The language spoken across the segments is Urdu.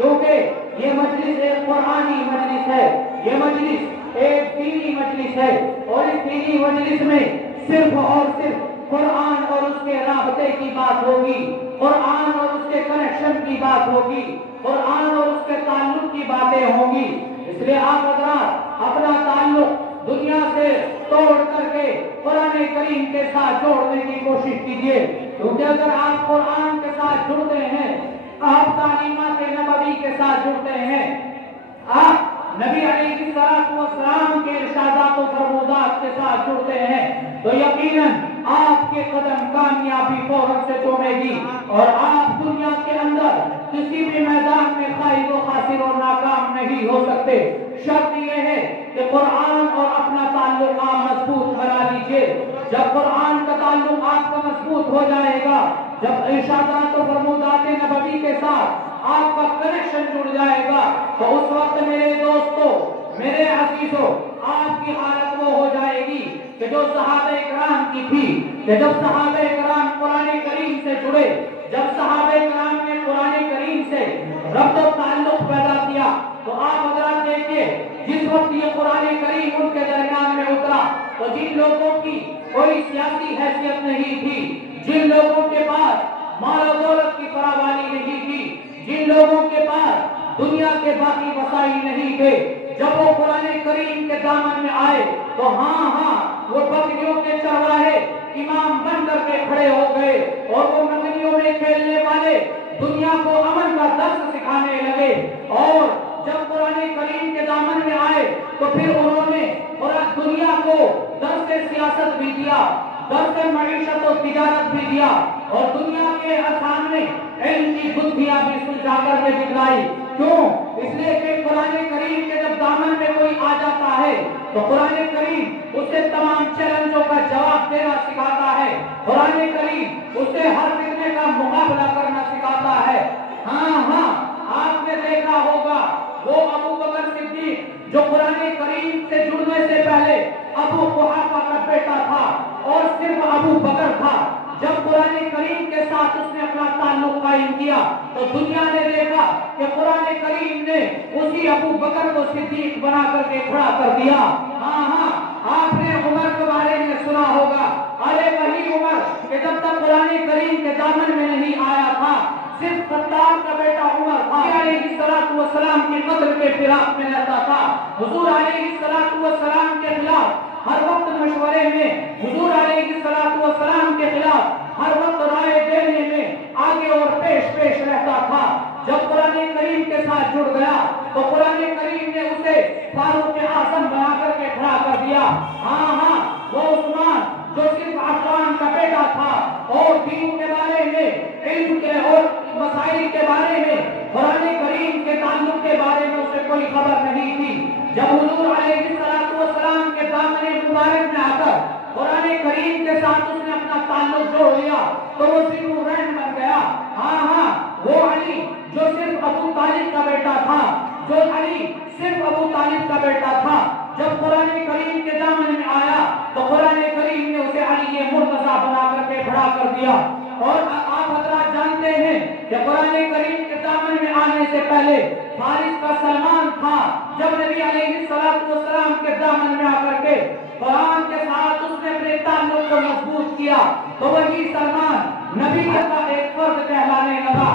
کیونکہ یہ مجلس ایک قرآنی مجلس ہے، یہ مجلس ایک دینی مجلس ہے، اور اس دینی مجلس میں صرف اور صرف قرآن اور اس کے رابطے کی بات ہوگی، قرآن اور اس کے کنیکشن کی بات ہوگی، قرآن اور اس کے تعلق کی باتیں ہوں گی۔ اس لیے آپ حضرات اپنا تعلق دنیا سے توڑ کر کے قرآن کریم کے ساتھ جوڑنے کی کوشش کیجیے، کیونکہ اگر آپ قرآن کے ساتھ جڑتے ہیں، آپ تعلیمات نبوی کے ساتھ جڑتے ہیں، آپ نبی علیہ السلام کے ارشادات و فرمودات کے ساتھ جڑتے ہیں، تو یقیناً آپ کے قدم کامیابی فوراً سے چومے گی، اور آپ دنیا کے اندر کسی بھی میدان میں خائب و خاسر اور ناکام نہیں ہو سکتے۔ شرط یہ ہے کہ قرآن اور اپنا تعلق آپ مضبوط بنا لیجئے۔ جب قرآن کا تعلق آپ کا مضبوط ہو جائے گا، جب ارشادات و فرمودات نبوی کے ساتھ آپ کا کنیکشن جڑ جائے گا، تو اس وقت میرے دوستوں، میرے عزیزوں، آپ کی حالت وہ ہو جائے گی کہ جو صحابہ کرام کی تھی، کہ جب صحابہ کرام قرآن کریم سے جڑے، جب صحابہ کرام نے قرآن کریم سے ربط و تعلق پیدا کیا، تو آپ حضرات دیکھیے جس وقت یہ قرآن کریم ان کے درمیان میں اترا، تو جن لوگوں کی کوئی سیاسی حیثیت نہیں تھی، جن لوگوں کے پاس مال و دولت کی فراوانی نہیں تھی، جن لوگوں کے پاس دنیا کے باقی وسائل نہیں تھے، جب وہ قرآن کریم کے دامن میں آئے تو وہ بکریوں کے چرواہے امام بن کر کے کھڑے ہو گئے، اور وہ نگریوں میں کھیلنے والے دنیا کو امن کا درس سکھانے لگے، اور جب قرآن کریم کے دامن میں آئے تو پھر انہوں نے دنیا کو درس سیاست بھی دیا، درس معیشت و تجارت بھی دیا، اور دنیا کے سامنے علم کی بدھیاں بھی سلجھا کر کے دکھلائی۔ کیوں؟ اس لیے کہ قرآن کریم کے جب دامن میں کوئی آ جاتا ہے تو قرآن کریم اسے تمام چیلنجوں کا جواب دینا سکھاتا ہے، قرآن کریم اسے ہر فتنے کا مقابلہ کرنا سکھاتا ہے۔ آپ نے دیکھا ہوگا وہ ابو بکر صدیق جو قرآن کریم سے جڑنے سے پہلے ابو قحافہ کا بیٹا تھا اور صرف ابو بکر تھا، جب قرآن کریم کے ساتھ اس نے اپنا تعلق قائم کیا تو دنیا نے دیکھا کہ قرآن کریم نے اسی ابو بکر کو صدیق بنا کر کے کھڑا کر دیا۔ آپ نے عمر کے بارے میں سنا ہوگا، ارے وہی عمر کہ جب تک قرآن کریم کے دامن میں نہیں آیا تھا صرف خطاب کا بیٹا عمر تھا، علیہ السلام کے قتل کے فراق میں رہتا تھا، حضور علیہ السلام کے خلاف ہر وقت مشورے میں، حضور علیہ السلام کے خلاف ہر وقت رائے دینے میں آگے اور پیش رہتا تھا۔ جب قرآن کریم کے ساتھ جڑ گیا تو قرآن کریم نے اسے فاروق اعظم بنا کر کے کھڑا کر دیا۔ وہ عثمان جو صرف عفان کا بیٹا تھا اور دین کے بارے میں، علم کے اور مسائل کے بارے میں، قرآن کریم کے تعلق کے بارے میں اسے کوئی خبر نہیں تھی، جب حضور علیہ السلام کے دامن مبارک میں آ کر قرآن کریم کے ساتھ اس نے اپنا تعلق جوڑ لیا تو وہ ذو رحم بن گیا۔ وہ علی جو صرف ابو طالب کا بیٹا تھا، جو علی صرف ابو طالب کا بیٹا تھا، جب قرآن کریم کے دامن میں آیا تو قرآن کریم نے اسے علی مرتضیٰ بنا کر کے کھڑا کر دیا۔ اور آپ حضرات جانتے ہیں کہ قرآن کریم کے دامن میں آنے سے پہلے فارس کا سلمان تھا، جب نبی علیہ السلام کے دامن میں آ کر کے قرآن کے ساتھ اس نے اپنے تعلق کو مضبوط کیا تو وہی سلمان نبی کا ایک فرد کہلانے لگا۔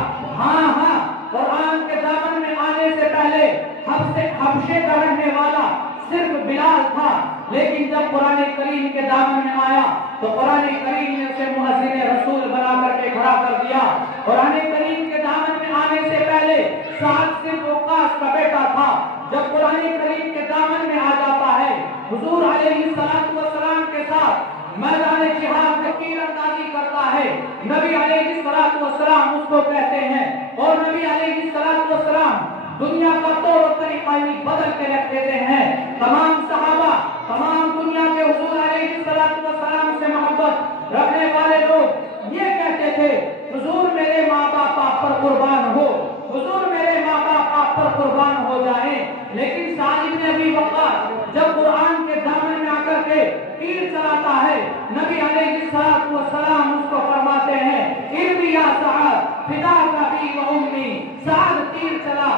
قرآن کے دامن میں آنے سے پہلے حبشے کا رہنے والا صرف بلال تھا، لیکن جب قرآن کریم کے دامن میں آیا تو قرآن کریم نے اسے مؤذن رسول بنا کر کے کھڑا کر دیا۔ قرآن کریم کے دامن میں آنے سے پہلے سعد صرف وقاص کا بیٹا تھا، جب قرآن کریم کے دامن میں آ جاتا ہے حضور علیہ السلام کے ساتھ میدان جہاد میں تیر اندازی کرتا ہے، نبی علیہ السلام اس کو کہتے ہیں، اور نبی علیہ السلام دنیا کا طور و طریقہ بدل کے رکھ دیتے ہیں۔ تمام صحابہ، تمام دنیا کے حضور علیہ السلام سے محبت رکھنے والے لوگ یہ کہتے تھے، حضور میرے ماں باپ آپ پر قربان ہو، حضور میرے ماں باپ آپ پر قربان ہو جائیں، لیکن سعد بن ابی وقاص جب قرآن کے دامن میں آ کر کے تیر چلاتا ہے، نبی علیہ السلام اس کو فرماتے ہیں، ارمی یا سعد فداک ابی و امی، سعد تیر چلا،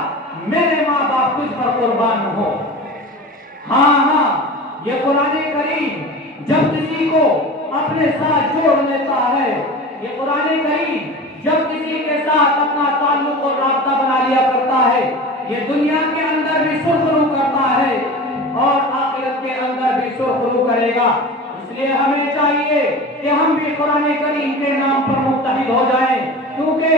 میرے ماں باپ تجھ پر قربان ہو۔ ہاں یہ قرآن کریم جب کسی کو اپنے ساتھ جوڑ لیتا ہے، یہ قرآن کریم جب کسی کے ساتھ اپنا تعلق اور رابطہ بنا لیا کرتا ہے، یہ دنیا کے اندر بھی سرخرو کرتا ہے اور آخرت کے اندر بھی سرخرو کرے گا۔ اس لیے ہمیں چاہیے کہ ہم بھی قرآن کریم کے نام پر متحد ہو جائیں، کیونکہ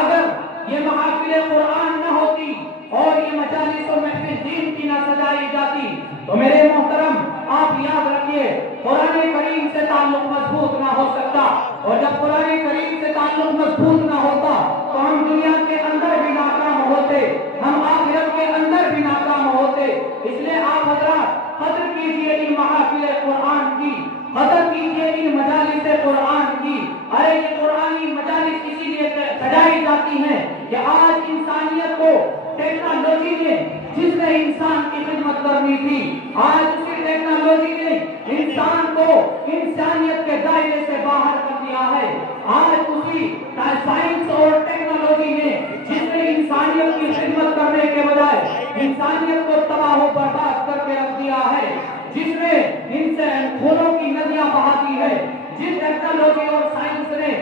اگر یہ محافل قرآن نہ ہوتی اور یہ مجالس و محفل دین کی نہ سجائی جاتی تو میرے محترم آپ یاد رکھیے قرآن کریم سے تعلق مضبوط نہ ہو سکتا، اور جب قرآن کریم سے تعلق مضبوط نہ ہوتا تو ہم دنیا کے اندر بھی ناکام ہوتے، ہم آخرت کے اندر بھی ناکام ہوتے۔ اس لیے آپ حضرات قدر کیجئے ان محافل قرآن کی، قدر کیجئے ان مجالس قرآن کی۔ ارے یہ قرآنی مجالس اسی لیے سجائی جاتی ہیں کہ آج انسانیت کو ٹیکنالوجی نے جس نے انسان کی خدمت کرنی تھی، آج اسی ٹیکنالوجی نے انسان کو انسانیت کے دائرے سے باہر کر دیا ہے۔ آج اسی سائنس اور ٹیکنالوجی نے جس نے انسانیت کی خدمت کرنے کے بجائے انسانیت کو تباہ و برباد کر کے رکھ دیا ہے، جس نے ان سے خونوں کی ندیاں بہاتی ہے، جس ٹیکنالوجی اور سائنس نے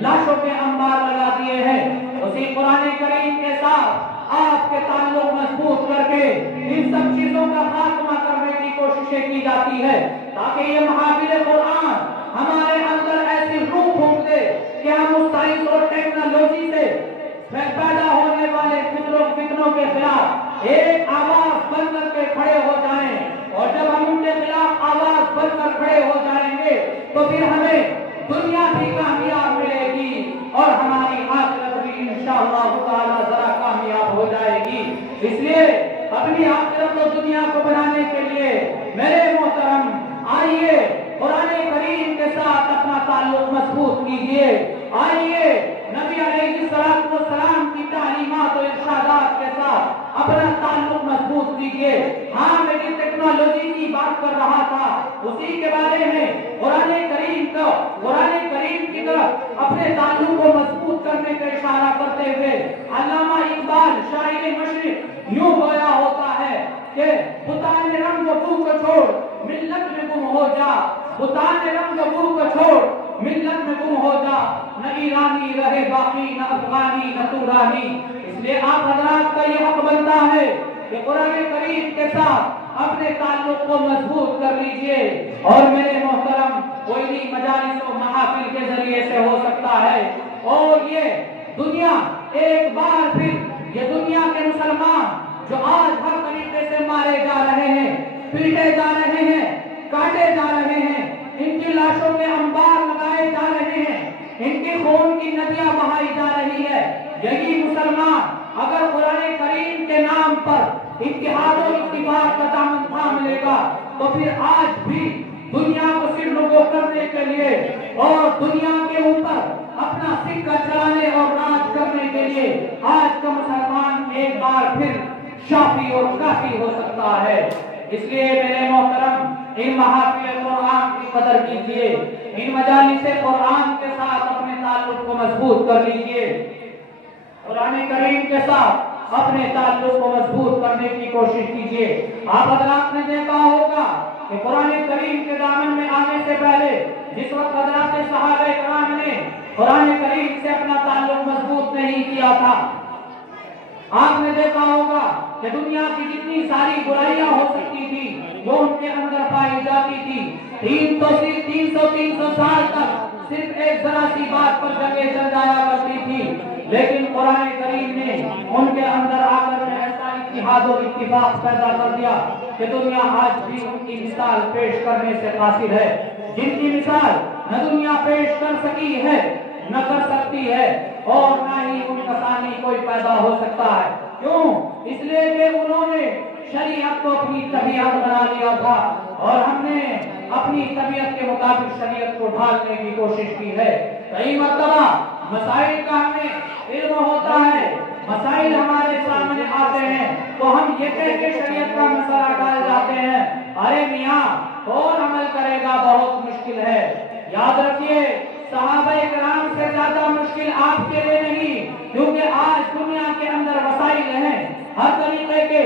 لاشوں کے انبار لگا دیے ہیں، اسی قرآن کریم کے ساتھ آپ کے تعلق مضبوط کر کے ان سب چیزوں کا خاتمہ کرنے کی کوششیں کی جاتی ہے، تاکہ یہ محافل قرآن ہمارے اندر ایسی روح پھونک دے کہ ہم اس سائنس اور ٹیکنالوجی سے پیدا ہونے والے فتنوں کے خلاف ایک آواز بن کر کے کھڑے ہو جائیں، اور جب ہم ان کے خلاف آواز بن کر کھڑے ہو جائیں گے تو پھر ہمیں دنیا بھی کامیاب ملے گی اور ہماری آخرت بھی انشاءاللہ تعالی ذرا کامیاب ہو جائے گی۔ اس لیے اپنی آخرت و دنیا کو بنانے کے لیے میرے محترم آئیے قرآن کریم کے ساتھ اپنا تعلق مضبوط کیجئے، آئیے نبی علیہ السلام کی تعلیمات و ارشادات کے ساتھ اپنا تعلق مضبوط کیجئے۔ ہاں میں جس ٹیکنالوجی کی بات کر رہا تھا اسی کے بارے میں قرآن کریم کی طرف اپنے تعلق کو مضبوط کرنے کا اشارہ کرتے ہوئے علامہ اقبال شاعر مشرق یوں گویا ہوتا ہے کہ بتانے رنگ و بو کو چھوڑ ملت میں گم ہو جا، بتانے رنگ و بو کو چھوڑ ملت میں گم ہو جا، نہ ایرانی رہے باقی نہ افغانی نہ تورانی۔ اس لیے آپ حضرات کا یہ حق بنتا ہے کہ قرآن کریم کے ساتھ اپنے تعلق کو مضبوط کر لیجئے، اور میرے محترم کوئی بھی مجالس و محافل کے ذریعے سے ہو سکتا ہے، اور یہ دنیا ایک بار پھر یہ دنیا کے مسلمان جو آج ہر طریقے سے مارے جا رہے ہیں، پیٹے جا رہے ہیں، کاٹے جا رہے ہیں، ان کی لاشوں کے انبار لگائے جا رہے ہیں، ان کی خون کی ندیاں بہائی جا رہی ہے، یہی مسلمان اگر قرآن کریم کے نام پر اتحاد و اتفاق کا دامن تھام لے گا تو پھر آج بھی دنیا کو سرنگو کرنے کے لیے اور دنیا کے اوپر اپنا سکہ چلانے اور راج کرنے کے لیے آج کا مسلمان ایک بار پھر شافی اور کافی ہو سکتا ہے۔ اس لیے میرے محترم ان محافل قرآن کی قدر کیجئے، ان مجالس قرآن کے ساتھ اپنے تعلق کو مضبوط کر لیجئے، قرآن کریم کے ساتھ اپنے تعلق کو مضبوط کرنے کی کوشش کیجئے۔ آپ حضرات نے دیکھا ہوگا کہ قرآن کریم کے دامن میں آنے سے پہلے جس وقت حضرات صحابہ کرام نے قرآن کریم سے اپنا تعلق مضبوط نہیں کیا تھا، آپ نے دیکھا ہوگا کہ دنیا کی جتنی ساری برائیاں ہو سکتی تھی وہ ان کے اندر پائی جاتی تھی۔ 300 سال تک صرف ایک ذرا سی بات پر جنگیں چل جایا کرتی تھی، لیکن قرآن کریم نے ان کے اندر آ کر ایسا اتحاد و اتفاق پیدا کر دیا کہ دنیا آج بھی ان کی مثال پیش کرنے سے قاصر ہے، جن کی مثال نہ دنیا پیش کر سکی ہے نہ کر سکتی ہے، اور نہ ہی ان کا ثانی کوئی پیدا ہو سکتا ہے۔ کیوں؟ اس لیے کہ انہوں نے شریعت کو اپنی طبیعت بنا لیا تھا، اور ہم نے اپنی طبیعت کے مطابق شریعت کو ڈھالنے کی کوشش کی ہے۔ کئی مرتبہ مسائل کا ہمیں علم ہوتا ہے، مسائل ہمارے سامنے آتے ہیں تو ہم یہ کہہ کے شریعت کا مسئلہ ڈال جاتے ہیں، ارے میاں کون عمل کرے گا، بہت مشکل ہے۔ یاد رکھیے صحابہ کرام سے زیادہ مشکل آپ کے لیے نہیں، کیونکہ آج دنیا کے اندر وسائل ہر طریقے کے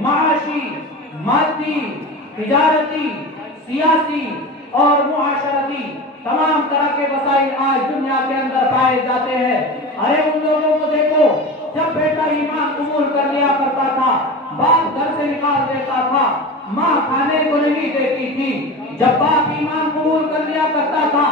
معاشی، مادی، تجارتی، سیاسی اور معاشرتی تمام طرح کے وسائل آج دنیا کے اندر پائے جاتے ہیں۔ ارے ان لوگوں کو دیکھو، جب بیٹا ایمان قبول کر لیا کرتا تھا، باپ گھر سے نکال دیتا تھا، ماں کھانے کو نہیں دیتی تھی۔ جب باپ ایمان قبول کر لیا کرتا تھا،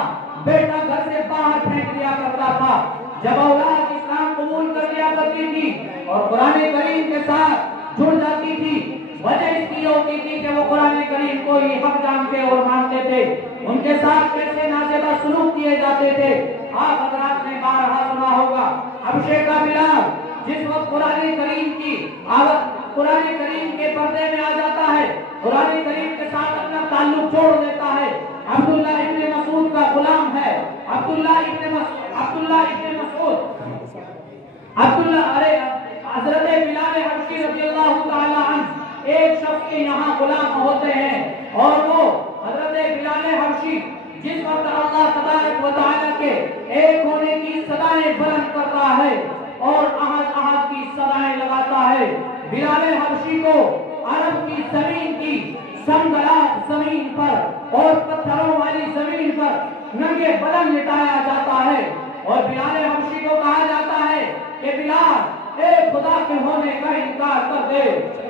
بیٹا گھر سے باہر پھینک دیا کرتا تھا۔ جب اولاد اسلام قبول کر لیا کرتی تھی اور قرآن کریم کے ساتھ جڑ جاتی تھی، وجہ اس کی ہوتی تھی کہ وہ قرآن کریم کو ہی حق جانتے اور مانتے تھے، ان کے ساتھ کیسے نازیبہ سلوک کیے جاتے تھے۔ آپ حضرات نے بارہا سنا ہوگا، حبشے کا بلال جس وقت قرآن کریم کے پردے میں آ جاتا ہے، قرآن کریم کے ساتھ اپنا تعلق جوڑ دیتا ہے، عبداللہ ابن مسعود کا غلام ہے، حضرت بلال حبشی رضی اللہ تعالی عنہ ایک شخص کے یہاں غلام ہوتے ہیں، اور وہ حضرت بلال حبشی جس وقت اللہ تبارک و تعالی کے ایک ہونے کی صدائیں بلند کرتا ہے اور احد احد کی صدائیں لگاتا ہے، بلال حبشی کو عرب کی زمین کی سنگلاخ زمین پر اور پتھروں والی زمین پر ننگے بدن لٹایا جاتا ہے، اور بلال حبشی کو کہا جاتا ہے کہ بلال، اے خدا کے ہونے کا انکار کر دے،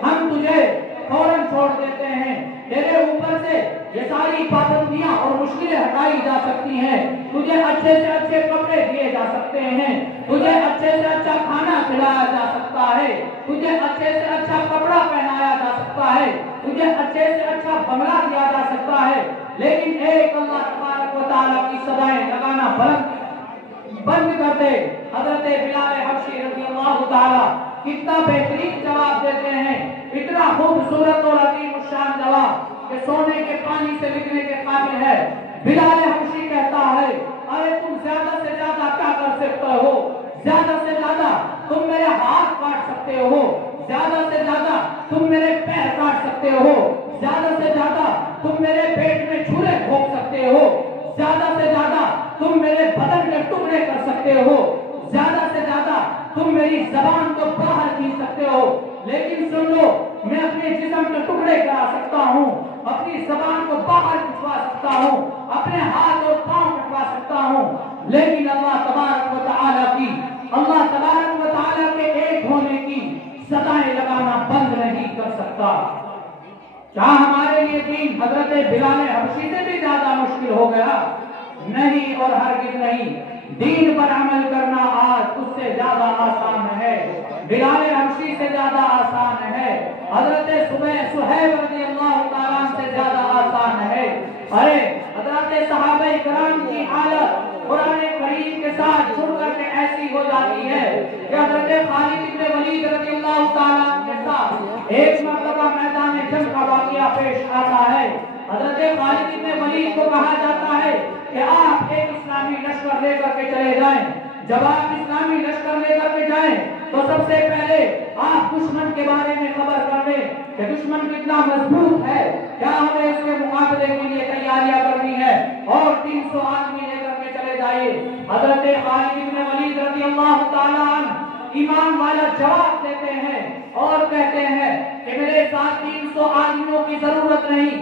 ہم تجھے فوراً چھوڑ دیتے ہیں، تیرے اوپر سے یہ ساری پابندیاں اور مشکلیں ہٹائی جا سکتی ہیں، تجھے اچھے سے اچھے کپڑے دیے جا سکتے ہیں، تجھے اچھے سے اچھا کھانا کھلایا جا سکتا ہے، تجھے اچھے سے اچھا کپڑا پہنایا جا سکتا ہے، تجھے اچھے سے اچھا بنگلہ دیا جا سکتا ہے، لیکن ایک اللہ تبارک و تعالیٰ کی صدائیں لگانا بند کر دے۔ حضرت بلال حبشی رضی اللہ تعالیٰ کتنا بہترین جواب دیتے ہیں، اتنا خوبصورت اور عظیم الشان جواب کہ سونے کے پانی سے لکھنے کے قابل ہے۔ بلال حبشی کہتا ہے، ارے تم زیادہ سے زیادہ کیا کر سکتے ہو؟ زیادہ سے زیادہ تم میرے ہاتھ کاٹ سکتے ہو، زیادہ سے زیادہ تم میرے پیر کاٹ سکتے ہو، زیادہ سے زیادہ تم میرے پیٹ میں چھرے گھونپ سکتے ہو، زیادہ سے زیادہ تم میرے بدن کے ٹکڑے کر سکتے ہو، زیادہ سے زیادہ تم میری زبان کو باہر کھینچ سکتے ہو، لیکن سن لو، میں اپنے جسم کے ٹکڑے کرا سکتا ہوں، اپنی زبان کو باہر کھنچوا سکتا ہوں، اپنے ہاتھ اور پاؤں کٹوا سکتا ہوں، لیکن اللہ تبارک و تعالیٰ کے ایک ہونے کی صدائیں لگانا بند نہیں کر سکتا۔ کیا ہمارے لیے دین حضرت بلال حبشی سے بھی زیادہ مشکل ہو گیا؟ نہیں اور ہرگز نہیں۔ دین پر عمل کرنا آج اس سے زیادہ آسان ہے، بلال حبشی سے زیادہ آسان ہے، حضرت صہیب رضی اللہ تعالیٰ سے زیادہ آسان ہے۔ ارے حضرت صحابہ کرام کی حالت قرآن کریم کے ساتھ جڑ کر کے ایسی ہو جاتی ہے کہ حضرت خالد بن ولید رضی اللہ تعالیٰ کے ساتھ ایک مرتبہ میدان جنگ کا واقعہ پیش آتا ہے۔ حضرت خالد بن ولید کو کہا جاتا ہے کہ آپ ایک اسلامی لشکر لے کر کے چلے جائیں، جب آپ اسلامی لشکر لے کر کے جائیں تو سب سے پہلے آپ دشمن کے بارے میں خبر کر لیں کہ دشمن کتنا مضبوط ہے، کیا ہمیں اس کے مقابلے کے لیے تیاریاں کرنی ہے، اور 300 آدمی لے کر کے چلے جائیے۔ حضرت خالد بن ولید رضی اللہ تعالیٰ عنہ ایمان والا جواب دیتے ہیں اور کہتے ہیں کہ میرے ساتھ 300 آدمیوں کی ضرورت نہیں،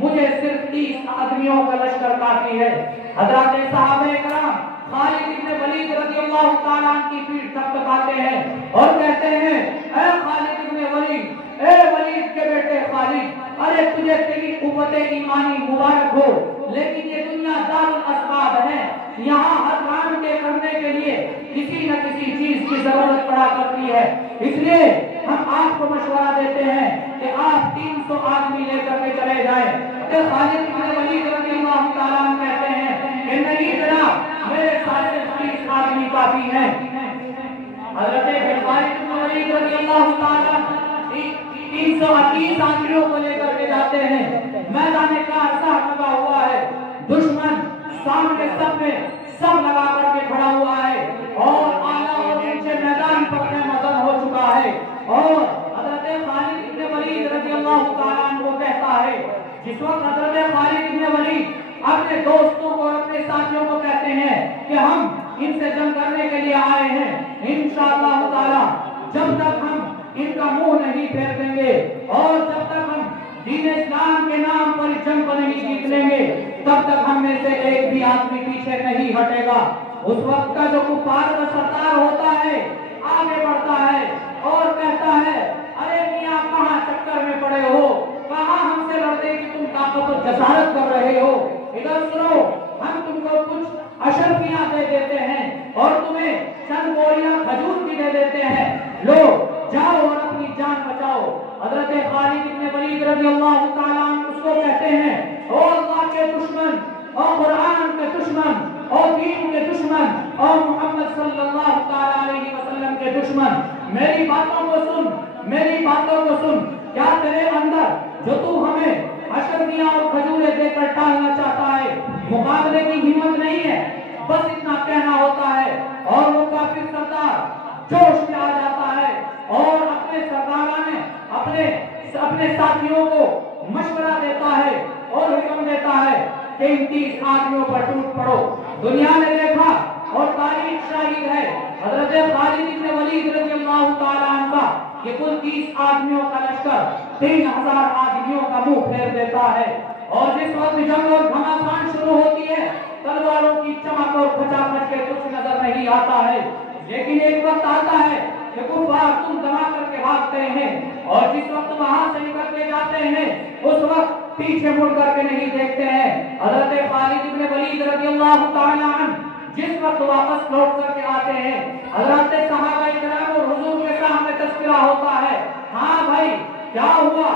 مجھے صرف 30 آدمیوں کا لشکر کافی ہے۔ حضرات صحابہ کرام خالد بن ولید رضی اللہ تعالیٰ عنہ کی پیٹھ تھپتھپاتے ہیں اور کہتے ہیں، اے خالد بن ولید، اے ولید کے بیٹے خالد، ارے تجھے تیری قوت ایمانی مبارک ہو، لیکن یہ دنیا دار الاسباب ہے، یہاں ہر کام کے کرنے کے لیے کسی نہ کسی چیز کی ضرورت پڑا کرتی ہے، اس لیے ہم آپ کو مشورہ دیتے ہیں کہ آپ 300 آدمی لے کر کے چلے جائیں۔ کہ خالد بن ولید رضی اللہ تعالیٰ عنہ کہتے ہیں کہ نہیں جناب، میرے ساتھ 30 آدمی کافی ہیں۔ حضرت خالد بن ولید رضی اللہ تعالیٰ 330 آدمیوں کو لے کر کے جاتے ہیں، میدان کارزہ لگا ہوا ہے، دشمن سامنے سب لگا کر کے کھڑا ہوا ہے، اور اعلیٰ اور نیچے میدان پر مدن ہو چکا ہے، اور حضرت خالد بن ولید رضی اللہ تعالیٰ عنہ کو کہتا ہے، جس وقت حضرت خالد بن ولید اپنے دوستوں کو اور اپنے ساتھیوں کو کہتے ہیں کہ ہم ان سے جنگ کرنے کے لیے آئے ہیں، انشاءاللہ تعالی جب تک ہم ان کا منہ نہیں پھیر دیں گے، اور جب تک ہم دین اسلام کے نام پر جنگ کو نہیں جیت لیں گے تب تک ہم میں سے ایک بھی آدمی پیچھے نہیں ہٹے گا۔ اس وقت کا جو کفار کا سردار ہوتا ہے آگے بڑھتا ہے اور کہتا ہے ارے میاں کہاں چکر میں پڑے ہو، کہاں ہم سے لڑنے کی تم طاقت و جسارت کر رہے ہو، ادھر سنو، ہم تم کو کچھ اشرفیاں دے دیتے ہیں اور تمہیں چند بوریاں کھجور کی دے دیتے ہیں، لو جاؤ اور اپنی جان بچاؤ۔ حضرت خالد بن ولید رضی اللہ تعالیٰ عنہ اس کو کہتے ہیں او اللہ کے دشمن، اور قرآن کے دشمن، اور دین کے دشمن، اور محمد صلی اللہ تعالیٰ علیہ وسلم کے دشمن، میری باتوں کو سن، میری باتوں کو سن، کیا تیرے اندر جو تو ہمیں اشرفیاں اور کھجوریں دے کر ٹالنا چاہتا ہے مقابلے کی ہمت نہیں ہے؟ بس اتنا کہنا ہوتا ہے اور وہ کافر سردار جوش میں آ جاتا ہے اور اپنے سردارانے اپنے ساتھیوں کو مشورہ دیتا ہے اور حکم دیتا ہے کہ ان 30 آدمیوں پر ٹوٹ پڑو۔ دنیا نے دیکھا اور تاریخ شاہد ہے، حضرت خالد بن ولید رضی اللہ تعالیٰ عنہ کا یہ کل 30 آدمیوں کا لشکر 3000 آدمیوں کا منہ پھیر دیتا ہے، اور جس وقت جنگ اور گھمسان شروع ہوتی ہے تلواروں کی چمک اور کھچاکھچ کے کچھ نظر نہیں آتا ہے، لیکن ایک وقت آتا ہے کہ کفار تم دما کر کے بھاگتے ہیں، اور جس وقت وہاں سے نکل کے جاتے ہیں اس وقت پیچھے مڑ کر کے نہیں دیکھتے ہیں۔ حضرت خالد بن ولید رضی اللہ تعالیٰ عنہ جس وقت واپس لوٹ کر کے آتے ہیں، حضرت صحابہ کرام اور حضور کے سامنے تذکرہ ہوتا ہے، ہاں بھائی کیا ہوا،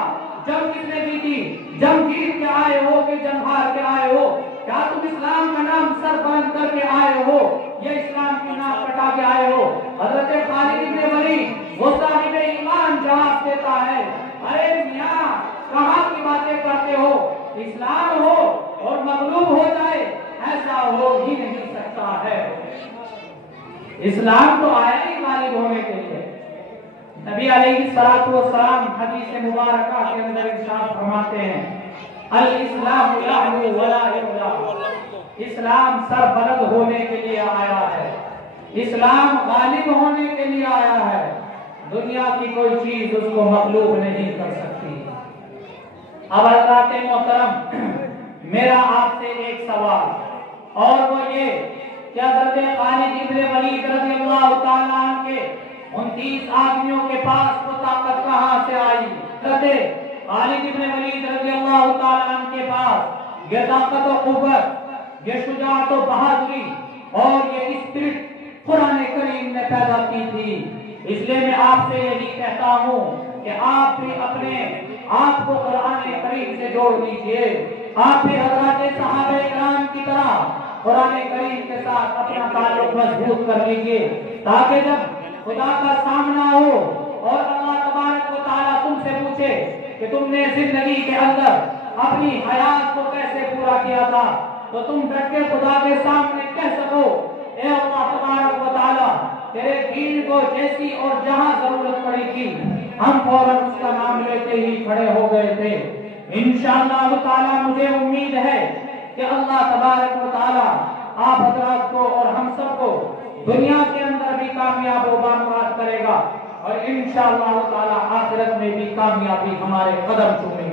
جنگ کس نے جیتی، جنگ جیت کے آئے ہو کہ جنگ ہار کے آئے ہو، کیا تم اسلام کا نام سر بلند کر کے آئے ہو یا اسلام کی نام کٹا کے آئے ہو؟ حضرت خالد بن ولید وہ صاحب ایمان جواب دیتا ہے ارے میاں کہاں کی باتیں کرتے ہو، اسلام ہو اور مغلوب ہو جائے ایسا ہو ہی نہیں سکتا ہے، اسلام تو آیا ہی غالب ہونے کے لیے۔ نبی علیہ الصلوۃ والسلام حدیث مبارکہ کے اندر ارشاد فرماتے ہیں الاسلام یعلو ولا یعلا، اسلام سر بلند ہونے کے لیے آیا ہے، اسلام غالب ہونے کے لیے آیا ہے، دنیا کی کوئی چیز اس کو مغلوب نہیں کر سکتی۔ اب حضرات محترم میرا آپ سے ایک سوال اور وہ یہ کہ حضرت خالد بن ولید رضی اللہ تعالیٰ عنہ کے 29 آدمیوں کے پاس وہ طاقت کہاں سے آئی؟ حضرت خالد بن ولید رضی اللہ تعالیٰ عنہ کے پاس یہ طاقت و قوت، یہ شجاعت و بہادری اور یہ اسپرٹ قرآن کریم نے پیدا کی تھی۔ اس لیے میں آپ سے یہی کہتا ہوں کہ آپ بھی اپنے آپ کو قرآن کریم سے جوڑ لیجئے، آپ بھی حضرات صحابہ کرام کی طرح قرآن کریم کے ساتھ اپنا تعلق مضبوط کر لیجئے، تاکہ جب خدا کا سامنا ہو اور اللہ تبارک و تعالیٰ تم سے پوچھے کہ تم نے زندگی کے اندر اپنی حیات کو کیسے پورا کیا تھا تو تم ڈٹ کے خدا کے سامنے کہہ سکو اے اللہ تبارک و تعالیٰ تیرے دین کو جیسی اور جہاں ضرورت پڑی تھی ہم فوراً اس کا نام لیتے ہی کھڑے ہو گئے تھے۔ انشاءاللہ تعالیٰ مجھے امید ہے کہ اللہ تبارک و تعالیٰ آپ حضرات کو اور ہم سب کو دنیا کے اندر بھی کامیاب و بامراد کرے گا، اور انشاءاللہ تعالیٰ آخرت میں بھی کامیابی ہمارے قدم چومے